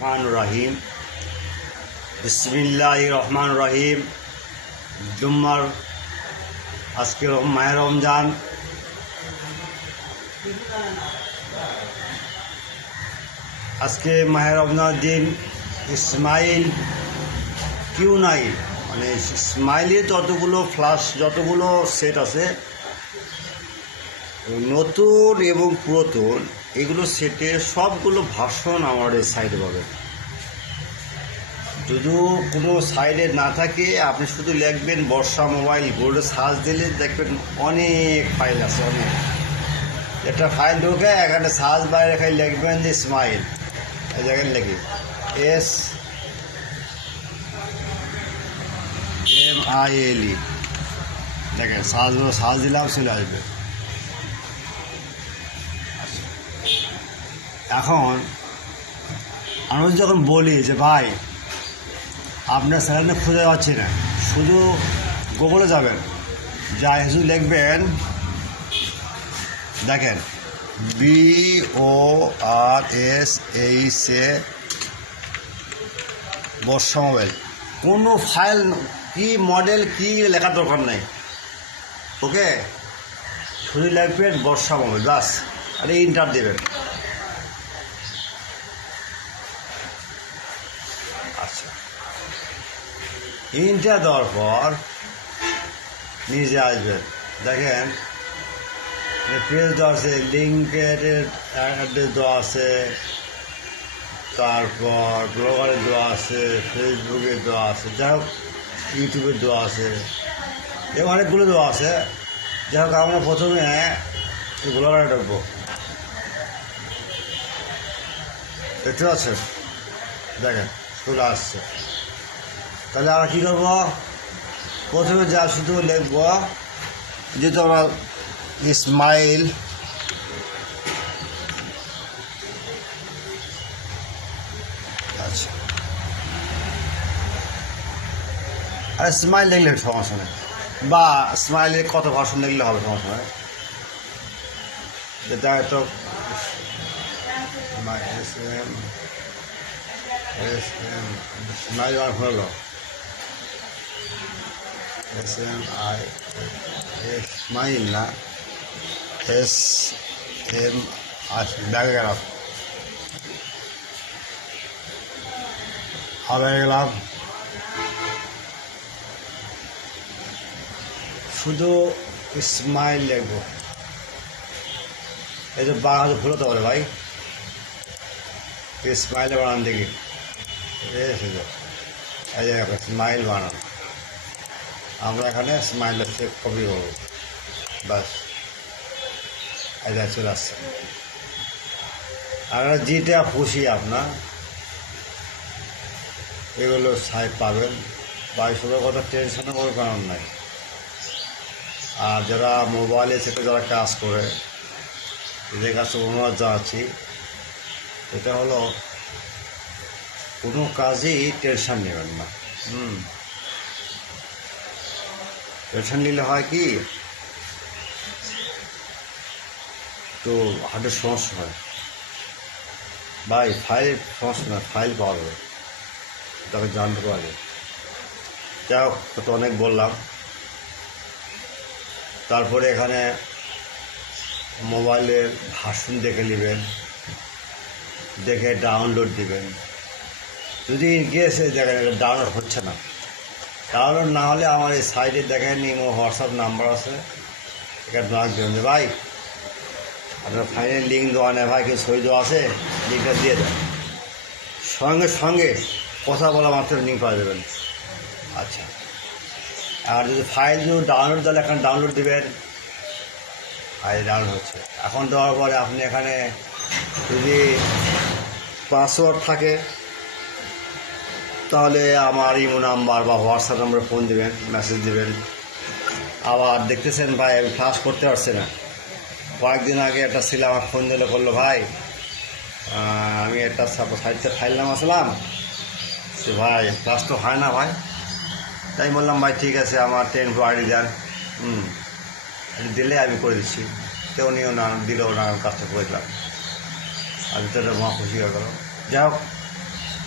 রহমান রহিম। বিসমিল্লাহির রহমান রহিম। জুম্মার আজকে মাহে রমজান। আজকে মাহে রমজানের দিন। ইসমাইল Q9 মানে ইসমাইলের যতগুলো ফ্ল্যাশ যতগুলো সেট আছে নতুন এবং পুরাতন এগুলো সেটে সবগুলো ভার্সন আমার এই সাইডে পাবেন। যদি কোনো সাইডে না থাকে আপনি শুধু লিখবেন বর্ষা মোবাইল গোল্ডে সার্চ দিলে দেখবেন অনেক ফাইল আছে। অনেক একটা ফাইল ঢোকে এখানে সার্চ বাইরে খাই লিখবেন যে ইসমাইল, এই জায়গায় লিখি SMILE, দেখেন সার্চ দিলাম চলে আসবে। এখন আমি যখন বলি যে ভাই আপনার চ্যানেলটা খুঁজে পাচ্ছি না, শুধু গুগলে যাবেন, যা শুধু লিখবেন দেখেন BORSH বর্ষা মোবাইল। কোনো ফাইল কি মডেল কি লেখার দরকার নেই, ওকে, শুধু লিখবেন বর্ষা মোবাইল বাস, আর ইন্টার দেবেন। আচ্ছা, ইন্টার দেওয়ার পর নিজে আসবেন। দেখেন পেজ দেওয়া আছে, লিঙ্কের অ্যাড্রেস দেওয়া আছে, তারপর ব্লগারে দেওয়া আছে, ফেসবুকে দেওয়া আছে, যাই হোক ইউটিউবে দেওয়া আছে, এবং অনেকগুলো দেওয়া আছে। যাই হোক আমরা প্রথমে ব্লগারে ঢুকবো, দেখতে পাচ্ছেন, দেখেন চলে আসছে। তাহলে আমরা কী করবো, প্রথমে যা শুধু লিখব যেহেতু আমরা ইসমাইল, আচ্ছা, আর স্মাইল লিখলে সমস্যা নেই, বা স্মাইলের কত ভাষণ লিখলে হবে সমস্যা নেই। যেটা তো স্মাইল হলো স্মাইল না SM ব্যাগে গেলাম, হবে গেলাম, শুধু স্মাইল লিখবো। এই যে বাংলা ভুলো তো বলে ভাই, স্মাইল বানান দেখি, এই যে স্মাইল বানান, আমরা এখানে স্মাইল হচ্ছে কপি করবো বাস, এই যে চলে আসছে। আর যেটা খুশি আপনার এগুলো সাইড পাবেন, বা এইসবের কথা টেনশনে কোনো কারণ নাই। আর যারা মোবাইলে সেটা যারা কাজ করে এদের কাছে অনুরোধ জানাচ্ছি, এটা হলো কোনো কাজেই টেনশন নেবেন না। টেনশন নিলে হয় কি, তো হার্টের সমস্যা হয় ভাই, ফাইল সমস্যা না, ফাইল পাওয়া যাবে, তাকে জানতে পাওয়া যায়। যাই হোক, তো অনেক বললাম। তারপরে এখানে মোবাইলের ভার্সন দেখে নেবেন, দেখে ডাউনলোড দিবেন। যদি ইনকেস দেখেন এটা ডাউনলোড হচ্ছে না, ডাউনলোড না হলে আমার এই সাইডে দেখেন ইমো হোয়াটসঅ্যাপ নাম্বার আছে, এখানে ডাক দেবেন যে ভাই আপনার ফাইনাল লিঙ্ক দেওয়া নেই ভাই, কেউ সই দেওয়া আছে, লিঙ্কটা দিয়ে দেন। সঙ্গে সঙ্গে কথা বলা মাত্র লিঙ্ক পাওয়া যাবেন। আচ্ছা, আর যদি ফাইল যদি ডাউনলোড দিলে এখানে ডাউনলোড দেবেন, ফাইল ডাউনলোড হচ্ছে। এখন দেওয়ার পরে আপনি এখানে যদি পাসওয়ার্ড থাকে তাহলে আমার ইমো নাম্বার বা হোয়াটসঅ্যাপ নাম্বারে ফোন দেবেন, মেসেজ দেবেন। আবার দেখতেছেন ভাই আমি ফ্লাশ করতে পারছি না, কয়েকদিন আগে একটা ছেলে আমার ফোন দিলে বললো ভাই আমি একটা সাইডে ফাইল নাম আসলাম, সে ভাই ফ্লাশ তো হয় না ভাই। তাই বললাম ভাই ঠিক আছে আমার 10 Pro ID দেন, দিলে আমি করে দিচ্ছি। তো উনিও না দিলেও না, আমি কাজটা করে দিলাম। আমি তো এটা মহা খুশি হয়ে গেল। যাই হোক,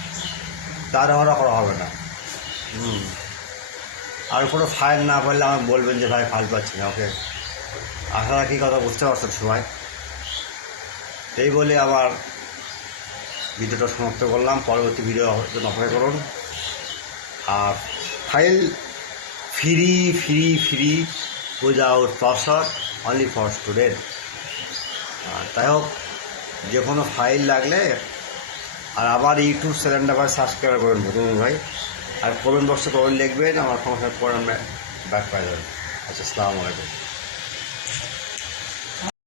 তাড়াহুড়া করা হবে না। আর কোনো ফাইল না পারলে আমাকে বলবেন যে ভাই ফাইল পাচ্ছি না। ওকে, আশা রাখি কথা বুঝতে পারছেন সবাই। এই বলে আবার ভিডিওটা সমাপ্ত করলাম। পরবর্তী ভিডিও জন্য অপেক্ষা করুন। আর file free without password, only for student. তাই হোক, যে কোনো ফাইল লাগলে আর আবার ইউটিউব চ্যানেলটা ভাই সাবস্ক্রাইব করবেন প্রথমে ভাই। আর কমেন্ট বক্সে কমেন্ট লিখবেন, আমার সমস্যা পরে আমরা ব্যাক পাই যাবেন। আচ্ছা, আসসালামু আলাইকুম।